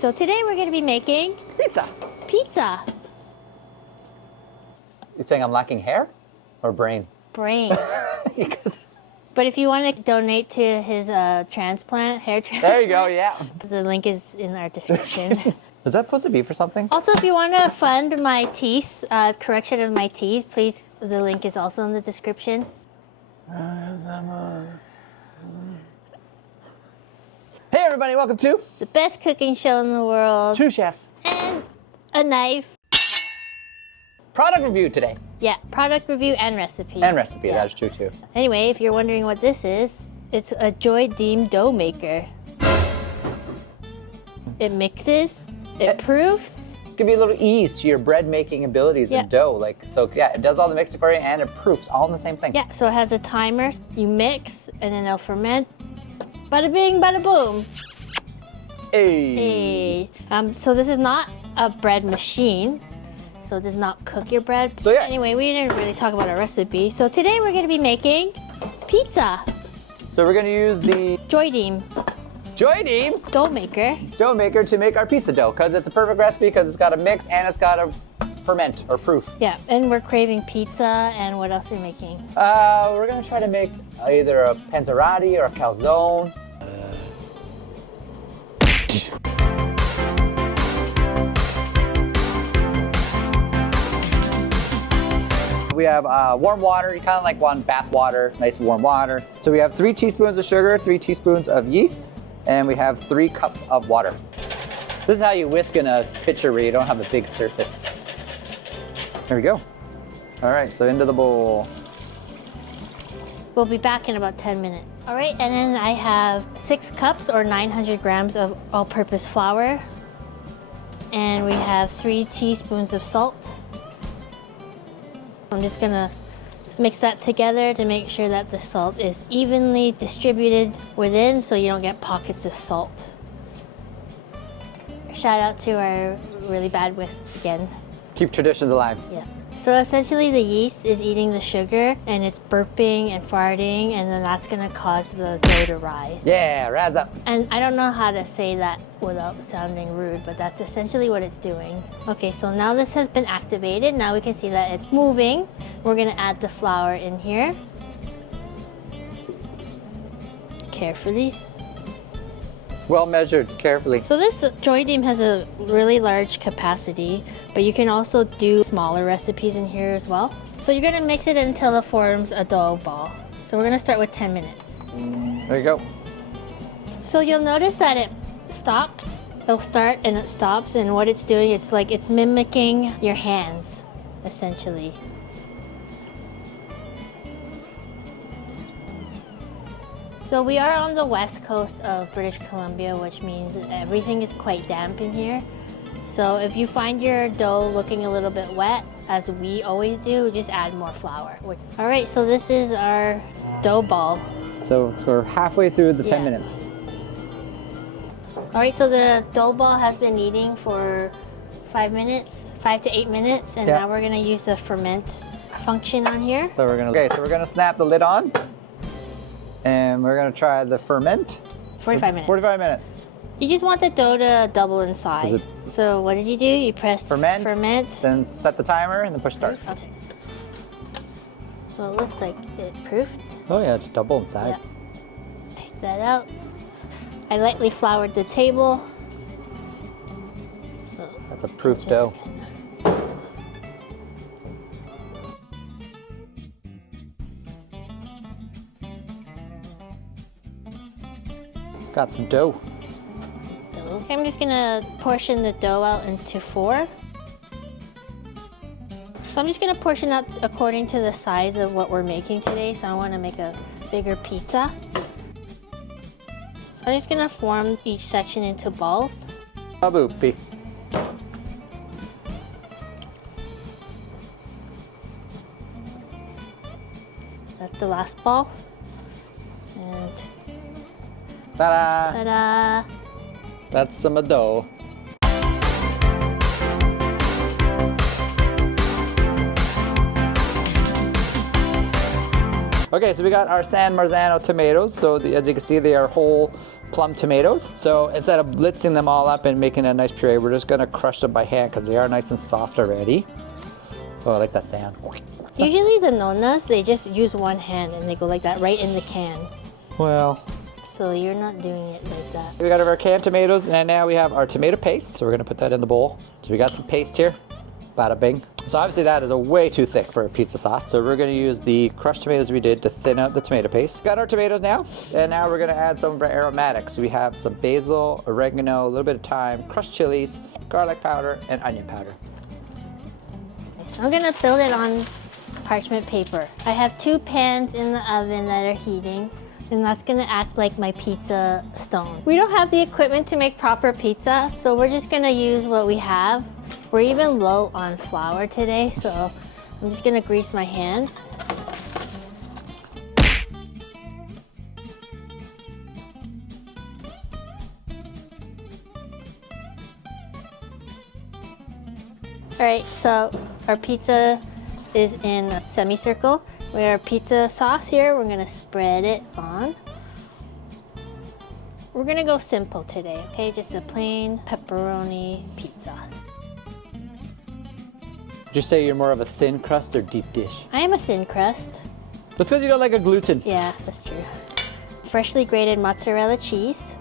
So today we're going to be making Pizza. pizza. You're saying I'm lacking hair or brain? Brain. But if you want to donate to his transplant, hair transplant. There you go, yeah. The link is in our description. Is that supposed to be for something? Also, if you want to fund my teeth, correction of my teeth, please, the link is also in the description. Hey everybody, welcome to The best cooking show in the world. Two Chefs. And a knife. Product review today. Yeah, product review and recipe. And recipe, Yeah. that's true too. Anyway, if you're wondering what this is, it's a Joydeem dough maker. It mixes, it proofs. Give you a little ease to your bread making abilities Yeah. in dough. It does all the mixing for you and it proofs all in the same thing. Yeah, so it has a timer. You mix and then it'll ferment. Bada bing, bada boom. Hey. Hey. So this is not a bread machine. So it does not cook your bread. So yeah. Anyway, we didn't really talk about our recipe. So today we're going to be making pizza. So we're gonna use the Joydeem Joydeem dough maker. dough maker to make our pizza dough because it's a perfect recipe because it's got a mix and it's got a ferment or proof. Yeah, and we're craving pizza. And what else are we making? We're gonna try to make either a Panzerotti or a calzone. We have warm water. You kind of like want bath water, nice warm water. So we have 3 teaspoons of sugar, 3 teaspoons of yeast, and we have 3 cups of water. This is how you whisk in a pitcher where you don't have a big surface. There we go. All right, so into the bowl. We'll be back in about 10 minutes. All right, and then I have 6 cups or 900 grams of all-purpose flour. And we have 3 teaspoons of salt. I'm just gonna mix that together to make sure that the salt is evenly distributed within so you don't get pockets of salt. Shout out to our really bad whisks again. Keep traditions alive. Yeah. So essentially the yeast is eating the sugar and it's burping and farting and then that's gonna cause the dough to rise. Yeah, rise up. And I don't know how to say that without sounding rude, but that's essentially what it's doing. Okay, so now this has been activated. Now we can see that it's moving. We're gonna add the flour in here. Carefully. Well measured, carefully. So this Joydeem has a really large capacity, but you can also do smaller recipes in here as well. So you're gonna mix it until it forms a dough ball. So we're gonna start with 10 minutes. There you go. So you'll notice that it stops. It'll start and it stops, and what it's doing, it's like it's mimicking your hands, essentially. So we are on the west coast of British Columbia, which means that everything is quite damp in here. So if you find your dough looking a little bit wet, as we always do, just add more flour. All right, so this is our dough ball. So we're halfway through the 10 Yeah. minutes. All right, so the dough ball has been kneading for 5 minutes, 5 to 8 minutes, and Yeah. now we're gonna use the ferment function on here. So we're gonna snap the lid on, and we're gonna try the ferment. 45 minutes. 45 minutes. You just want the dough to double in size. So what did you do? You pressed Ferment. ferment. Then set the timer and then push start. So it looks like it proofed. Oh yeah, it's double in size. Yeah. Take that out. I lightly floured the table. So That's a proof just dough. Got some dough. dough. I'm just gonna portion the dough out into 4. So I'm just gonna portion out according to the size of what we're making today. So I wanna make a bigger pizza. So I'm just gonna form each section into balls. A boopy. That's the last ball. And Ta-da! ta-da! That's some dough. Okay, so we got our San Marzano tomatoes. So as you can see, they are whole plum tomatoes. So instead of blitzing them all up and making a nice puree, we're just gonna crush them by hand because they are nice and soft already. Oh, I like that sound. Usually the nonas, they just use one hand and they go like that right in the can. Well, so you're not doing it like that. we got our canned tomatoes, and now we have our tomato paste. So we're gonna put that in the bowl. So we got some paste here. Bada bing. So obviously that is a way too thick for a pizza sauce. So we're gonna use the crushed tomatoes we did to thin out the tomato paste. Got our tomatoes now, and now we're gonna add some of our aromatics. So we have some basil, oregano, a little bit of thyme, crushed chilies, garlic powder, and onion powder. I'm gonna build it on parchment paper. I have 2 pans in the oven that are heating, and that's gonna act like my pizza stone. We don't have the equipment to make proper pizza, so we're just gonna use what we have. We're even low on flour today, so I'm just gonna grease my hands. All right, so our pizza is in a semicircle. With our pizza sauce here, we're gonna spread it on. We're gonna go simple today, okay? Just a plain pepperoni pizza. Would you say you're more of a thin crust or deep dish? I am a thin crust. That's because you don't like a gluten. Yeah, that's true. Freshly grated mozzarella cheese.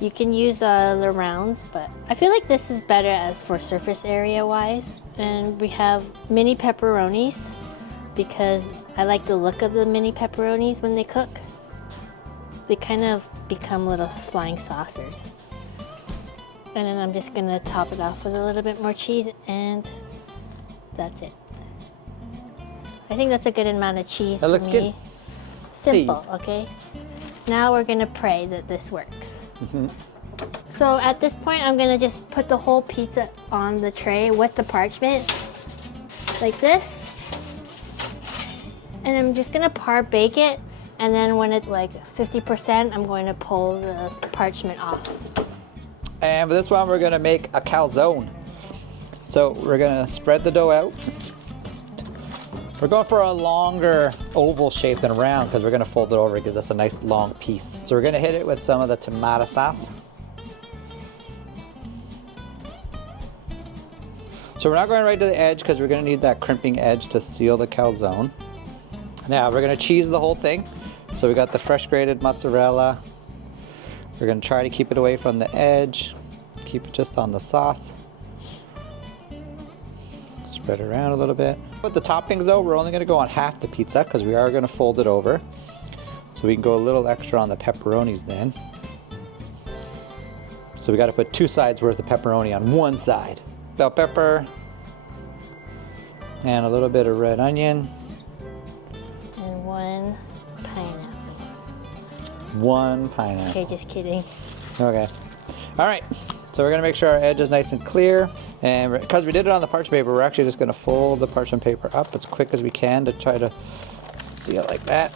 You can use the rounds, but I feel like this is better as for surface area wise. And we have mini pepperonis because I like the look of the mini pepperonis when they cook. They kind of become little flying saucers. And then I'm just gonna top it off with a little bit more cheese, and that's it. I think that's a good amount of cheese That looks for me. good. Simple, okay? Now we're gonna pray that this works. Mm-hmm. So at this point, I'm gonna just put the whole pizza on the tray with the parchment, like this. And I'm just gonna par bake it, and then when it's like 50%, I'm going to pull the parchment off. And for this one, we're gonna make a calzone. So we're gonna spread the dough out. We're going for a longer oval shape than round because we're gonna fold it over. It gives us a nice long piece. So we're gonna hit it with some of the tomato sauce. So we're not going right to the edge because we're gonna need that crimping edge to seal the calzone. Now we're gonna cheese the whole thing. So we got the fresh grated mozzarella. We're gonna try to keep it away from the edge. Keep it just on the sauce. Spread it around a little bit. With the toppings though, we're only gonna go on half the pizza because we are gonna fold it over. So we can go a little extra on the pepperonis then. So we gotta put 2 sides worth of pepperoni on one side. Bell pepper. And a little bit of red onion. And 1 pineapple. 1 pineapple. Okay, just kidding. Okay. All right. So we're gonna make sure our edge is nice and clear. And because we did it on the parchment paper, we're actually just gonna fold the parchment paper up as quick as we can to try to seal it like that.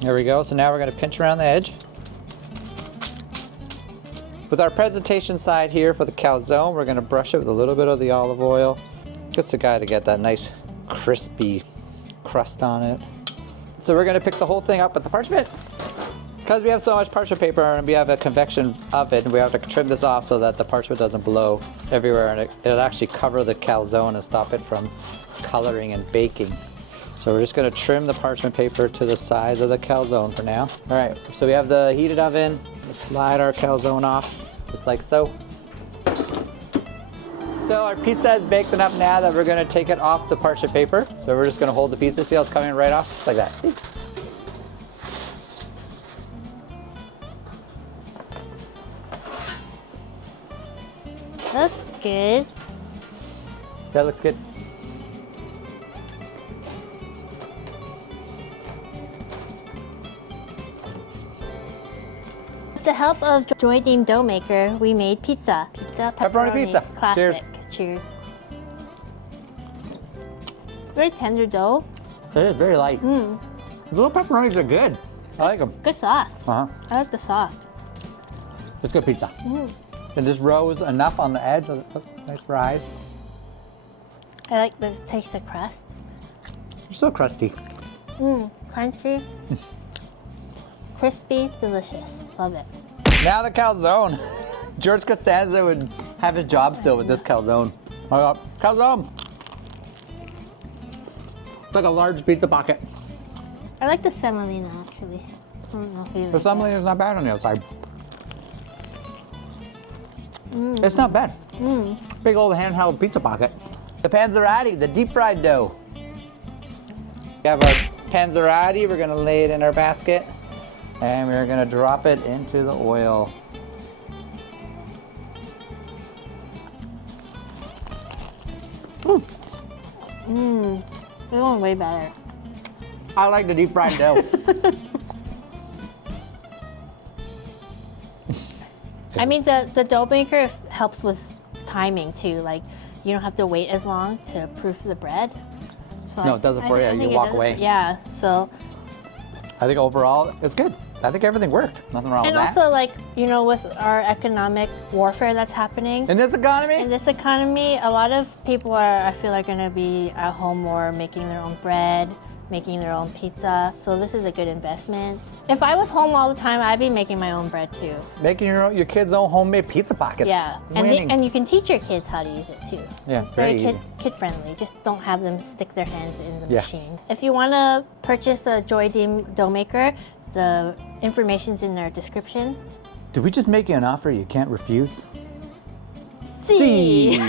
There we go. So now we're gonna pinch around the edge. With our presentation side here for the calzone, we're gonna brush it with a little bit of the olive oil. Just to get that nice crispy crust on it. So we're gonna pick the whole thing up with the parchment. Because we have so much parchment paper and we have a convection oven, we have to trim this off so that the parchment doesn't blow everywhere, and it'll actually cover the calzone and stop it from coloring and baking. So we're just gonna trim the parchment paper to the size of the calzone for now. All right, so we have the heated oven. Let's slide our calzone off, just like so. So our pizza is baked enough now that we're gonna take it off the parchment paper. So we're just gonna hold the pizza, see how it's coming right off, just like that. See? That's good. That looks good. With the help of Joydeem dough maker, we made pizza. Pepperoni pizza. Classic. Cheers. Very tender dough. It is very light. The little pepperonis are good. I like them. Good sauce. Uh-huh. I like the sauce. It's good pizza. And this rose enough on the edge. Nice rise. I like the taste of crust. It's so crusty. Crunchy, crispy, delicious. Love it. Now the calzone. George Costanza would have his job still with this calzone. Calzone. It's like a large pizza pocket. I like the semolina actually. I don't know if you The like semolina is not bad on the outside. It's not bad. Big old handheld pizza pocket. The Panzerotti, the deep fried dough. We have our Panzerotti. We're gonna lay it in our basket, and we're gonna drop it into the oil. It's going way better. I like the deep fried dough. I mean, the dough maker helps with timing too. Like, you don't have to wait as long to proof the bread. So No, it does it for you. I You think it walk does it- away. Yeah. So, I think overall it's good. I think everything worked. Nothing wrong and with also like, you know, with our economic warfare that's happening. that. In this economy, In this economy, a lot of people are, I feel like, going to be at home more making their own bread, making their own pizza. So this is a good investment. If I was home all the time, I'd be making my own bread too. making your kids' own homemade pizza pockets. Yeah, Winning. and you can teach your kids how to use it too. Yeah, It's very very easy. kid friendly. Just don't have them stick their hands in the Yeah. machine. If you want to purchase the Joydeem dough maker, the information's in their description. Did we just make you an offer you can't refuse? See.